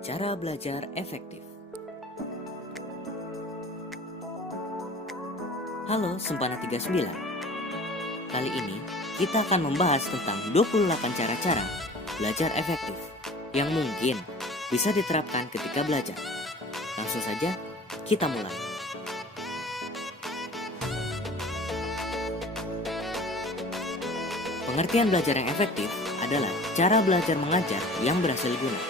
Cara belajar efektif. Halo Sempana 39. Kali ini kita akan membahas tentang 28 cara-cara belajar efektif yang mungkin bisa diterapkan ketika belajar. Langsung saja kita mulai. Pengertian belajar yang efektif adalah cara belajar mengajar yang berhasil guna.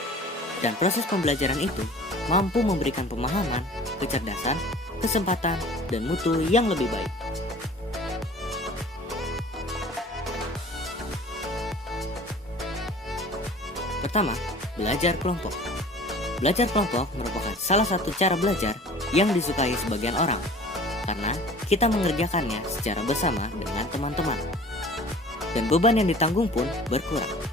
Dan proses pembelajaran itu mampu memberikan pemahaman, kecerdasan, kesempatan, dan mutu yang lebih baik. Pertama, belajar kelompok. Belajar kelompok merupakan salah satu cara belajar yang disukai sebagian orang, karena kita mengerjakannya secara bersama dengan teman-teman. Dan beban yang ditanggung pun berkurang.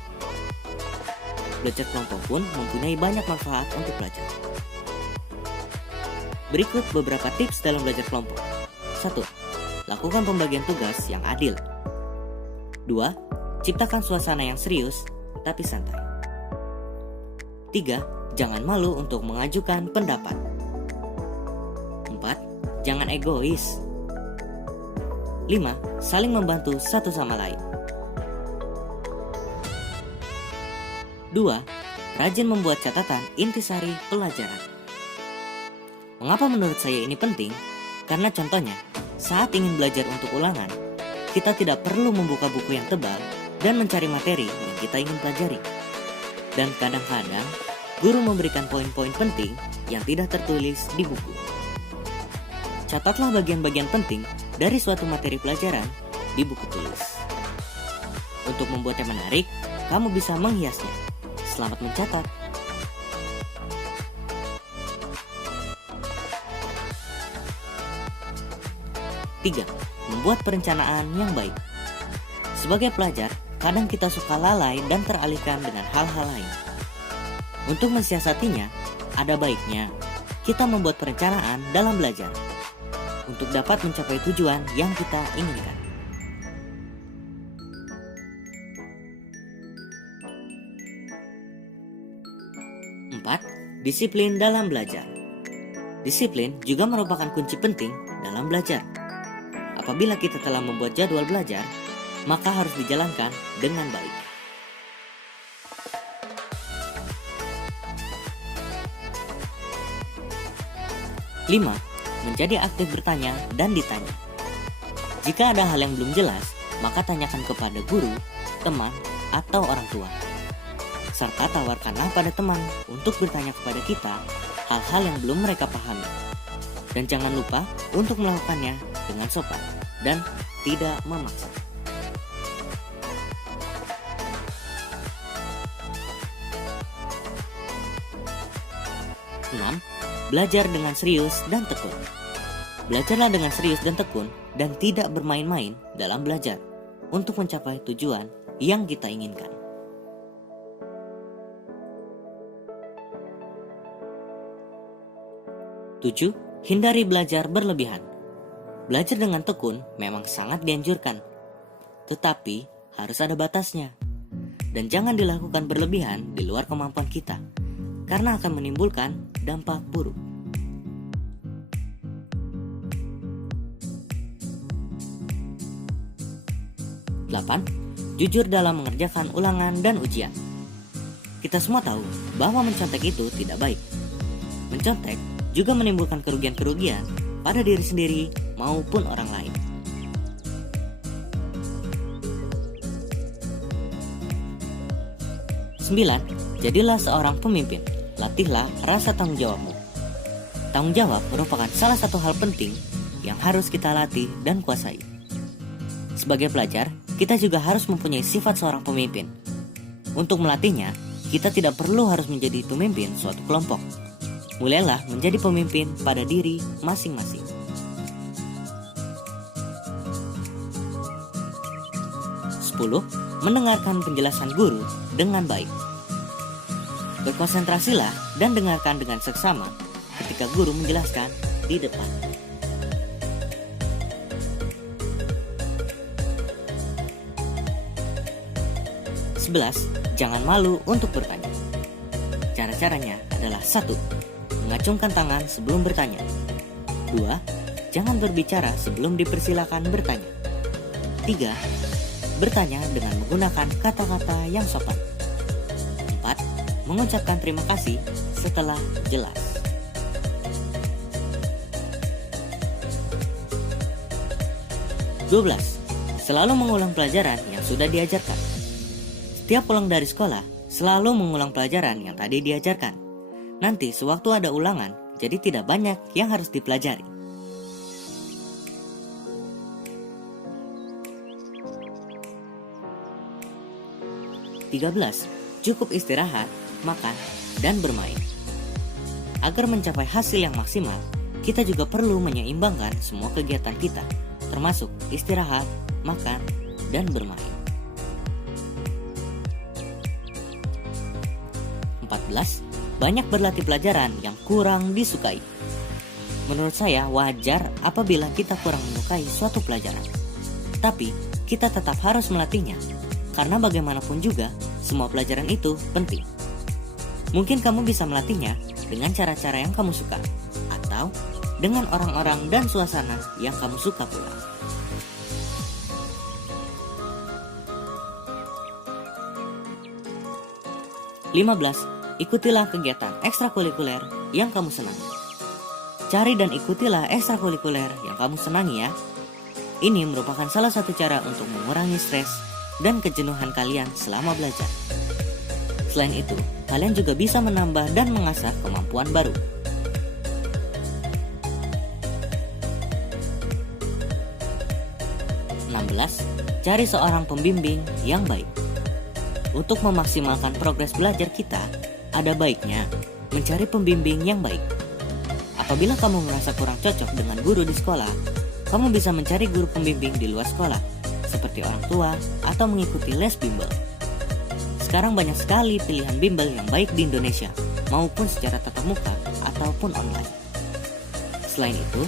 Belajar kelompok pun mempunyai banyak manfaat untuk belajar. Berikut beberapa tips dalam belajar kelompok. 1. Lakukan pembagian tugas yang adil. 2. Ciptakan suasana yang serius tapi santai. 3. Jangan malu untuk mengajukan pendapat. 4. Jangan egois. 5. Saling membantu satu sama lain. 2. Rajin membuat catatan intisari pelajaran. Mengapa menurut saya ini penting? Karena contohnya, saat ingin belajar untuk ulangan, kita tidak perlu membuka buku yang tebal dan mencari materi yang kita ingin pelajari. Dan kadang-kadang, guru memberikan poin-poin penting yang tidak tertulis di buku. Catatlah bagian-bagian penting dari suatu materi pelajaran di buku tulis. Untuk membuatnya menarik, kamu bisa menghiasnya. Selamat mencatat. 3. Membuat perencanaan yang baik. Sebagai pelajar, kadang kita suka lalai dan teralihkan dengan hal-hal lain. Untuk mensiasatinya, ada baiknya kita membuat perencanaan dalam belajar untuk dapat mencapai tujuan yang kita inginkan. 4. Disiplin dalam belajar. Disiplin juga merupakan kunci penting dalam belajar. Apabila kita telah membuat jadwal belajar, maka harus dijalankan dengan baik. 5. Menjadi aktif bertanya dan ditanya. Jika ada hal yang belum jelas, maka tanyakan kepada guru, teman, atau orang tua. Serta tawarkanlah pada teman untuk bertanya kepada kita hal-hal yang belum mereka pahami. Dan jangan lupa untuk melakukannya dengan sopan dan tidak memaksa. 6. Belajar dengan serius dan tekun. Belajarlah dengan serius dan tekun dan tidak bermain-main dalam belajar untuk mencapai tujuan yang kita inginkan. 7. Hindari belajar berlebihan. Belajar dengan tekun memang sangat dianjurkan, tetapi harus ada batasnya. Dan jangan dilakukan berlebihan di luar kemampuan kita, karena akan menimbulkan dampak buruk. 8. Jujur dalam mengerjakan ulangan dan ujian. Kita semua tahu bahwa mencontek itu tidak baik. Mencontek juga menimbulkan kerugian-kerugian pada diri sendiri maupun orang lain. 9. Jadilah seorang pemimpin. Latihlah rasa tanggung jawabmu. Tanggung jawab merupakan salah satu hal penting yang harus kita latih dan kuasai. Sebagai pelajar, kita juga harus mempunyai sifat seorang pemimpin. Untuk melatihnya, kita tidak perlu harus menjadi pemimpin suatu kelompok. Mulailah menjadi pemimpin pada diri masing-masing. 10. Mendengarkan penjelasan guru dengan baik. Berkonsentrasilah dan dengarkan dengan seksama ketika guru menjelaskan di depan. 11. Jangan malu untuk bertanya. Cara-caranya adalah 1. Mengacungkan tangan sebelum bertanya. 2. Jangan berbicara sebelum dipersilakan bertanya. 3. Bertanya dengan menggunakan kata-kata yang sopan. 4. Mengucapkan terima kasih setelah jelas. "12. Selalu mengulang pelajaran yang sudah diajarkan. Setiap pulang dari sekolah, selalu mengulang pelajaran yang tadi diajarkan. Nanti sewaktu ada ulangan, jadi tidak banyak yang harus dipelajari. 13. Cukup istirahat, makan, dan bermain. Agar mencapai hasil yang maksimal, kita juga perlu menyeimbangkan semua kegiatan kita, termasuk istirahat, makan, dan bermain. 14. Banyak berlatih pelajaran yang kurang disukai. Menurut saya wajar apabila kita kurang menyukai suatu pelajaran. Tapi kita tetap harus melatihnya, karena bagaimanapun juga semua pelajaran itu penting. Mungkin kamu bisa melatihnya dengan cara-cara yang kamu suka, atau dengan orang-orang dan suasana yang kamu suka pula. "15. Ikutilah kegiatan ekstrakurikuler yang kamu senangi. Cari dan ikutilah ekstrakurikuler yang kamu senangi ya. Ini merupakan salah satu cara untuk mengurangi stres dan kejenuhan kalian selama belajar. Selain itu, kalian juga bisa menambah dan mengasah kemampuan baru. Cari seorang pembimbing yang baik. Untuk memaksimalkan progres belajar kita, ada baiknya mencari pembimbing yang baik. Apabila kamu merasa kurang cocok dengan guru di sekolah, kamu bisa mencari guru pembimbing di luar sekolah, seperti orang tua atau mengikuti les bimbel. Sekarang banyak sekali pilihan bimbel yang baik di Indonesia, maupun secara tatap muka ataupun online. Selain itu,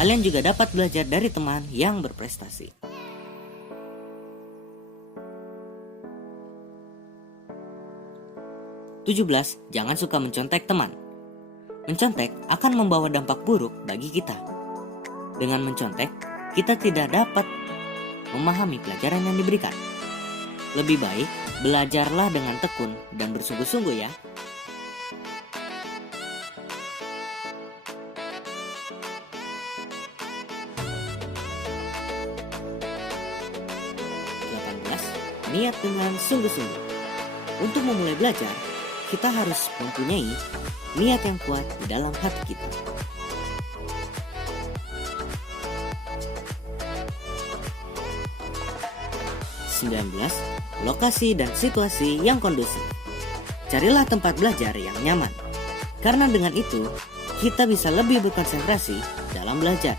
kalian juga dapat belajar dari teman yang berprestasi. 17. Jangan suka mencontek teman. Mencontek akan membawa dampak buruk bagi kita. Dengan mencontek, kita tidak dapat memahami pelajaran yang diberikan. Lebih baik, belajarlah dengan tekun dan bersungguh-sungguh ya. Niat dengan sungguh-sungguh. Untuk memulai belajar, kita harus mempunyai niat yang kuat di dalam hati kita. Lokasi dan situasi yang kondusif. Carilah tempat belajar yang nyaman, karena dengan itu kita bisa lebih berkonsentrasi dalam belajar,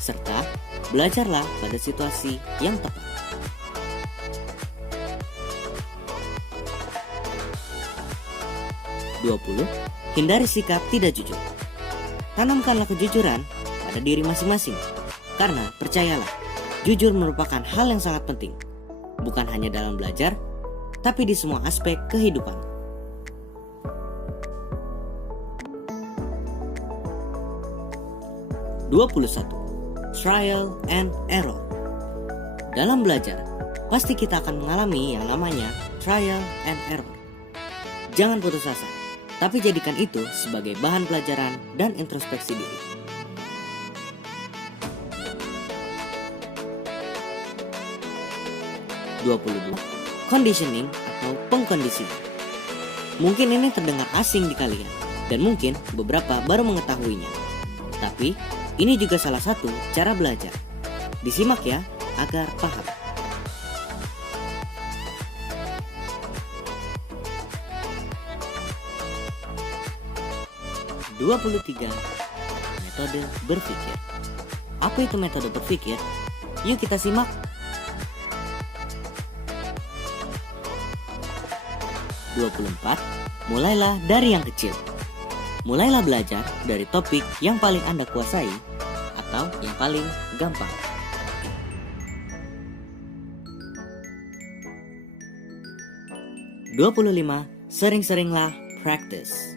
serta belajarlah pada situasi yang tepat. 20. Hindari sikap tidak jujur. Tanamkanlah kejujuran pada diri masing-masing, karena percayalah, jujur merupakan hal yang sangat penting, bukan hanya dalam belajar, tapi di semua aspek kehidupan. 21. Trial and error. Dalam belajar, pasti kita akan mengalami yang namanya trial and error. Jangan putus asa, tapi jadikan itu sebagai bahan pelajaran dan introspeksi diri. 22. Conditioning atau pengkondisian. Mungkin ini terdengar asing di kalian, dan mungkin beberapa baru mengetahuinya. Tapi, ini juga salah satu cara belajar. Disimak ya, agar paham. 23. Metode berpikir. Apa itu metode berpikir? Yuk kita simak. 24. Mulailah dari yang kecil. Mulailah belajar dari topik yang paling Anda kuasai atau yang paling gampang. 25. Sering-seringlah practice.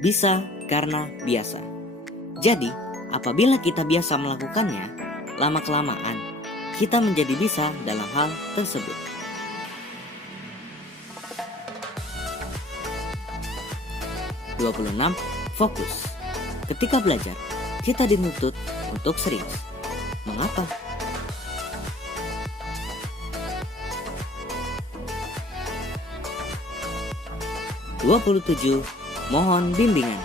Bisa karena biasa. Jadi, apabila kita biasa melakukannya, lama-kelamaan kita menjadi bisa dalam hal tersebut. 26. Fokus. Ketika belajar, kita dituntut untuk serius. Mengapa? 27. Mohon bimbingan.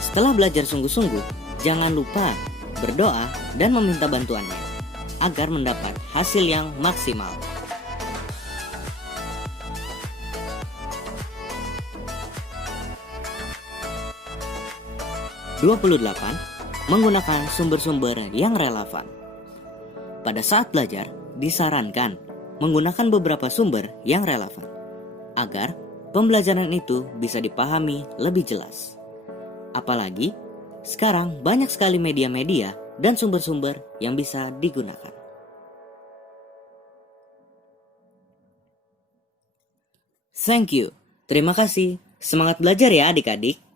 Setelah belajar sungguh-sungguh, jangan lupa berdoa dan meminta bantuannya agar mendapat hasil yang maksimal. 28. Menggunakan sumber-sumber yang relevan. Pada saat belajar, disarankan menggunakan beberapa sumber yang relevan agar pembelajaran itu bisa dipahami lebih jelas. Apalagi, sekarang banyak sekali media-media dan sumber-sumber yang bisa digunakan. Thank you. Terima kasih. Semangat belajar ya adik-adik.